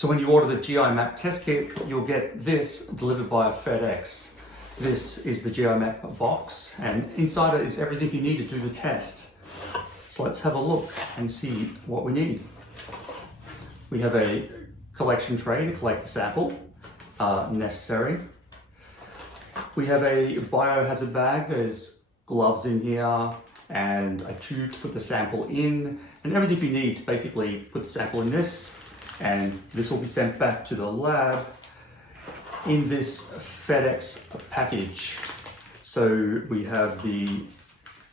So when you order the GI Map test kit, you'll get this delivered by FedEx. This is the GI Map box, and inside it is everything you need to do the test. So let's have a look and see what we need. We have a collection tray to collect the sample, necessary. We have a biohazard bag. There's gloves in here and a tube to put the sample in, and everything you need to basically put the sample in this, and this will be sent back to the lab in this FedEx package. So we have the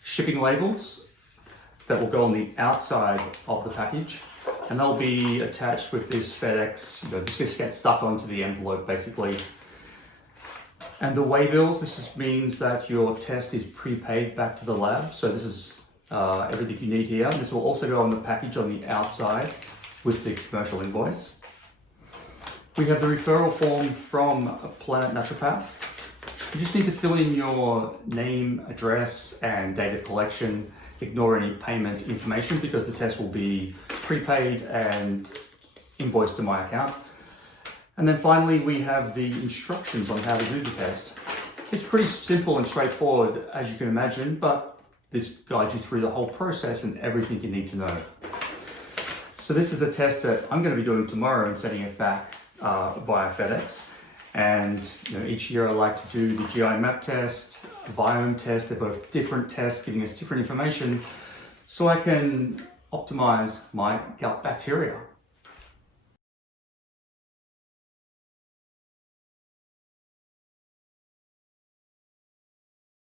shipping labels that will go on the outside of the package, and they'll be attached with this FedEx, this just gets stuck onto the envelope basically. And the waybills, this just means that your test is prepaid back to the lab. So this is everything you need here. This will also go on the package on the outside with the commercial invoice. We have the referral form from Planet Naturopath. You just need to fill in your name, address, and date of collection. Ignore any payment information because the test will be prepaid and invoiced to my account. And then finally, we have the instructions on how to do the test. It's pretty simple and straightforward, as you can imagine, but this guides you through the whole process and everything you need to know. So this is a test that I'm going to be doing tomorrow and sending it back via FedEx. And each year I like to do the GI Map test, Viome test. They're both different tests giving us different information so I can optimize my gut bacteria.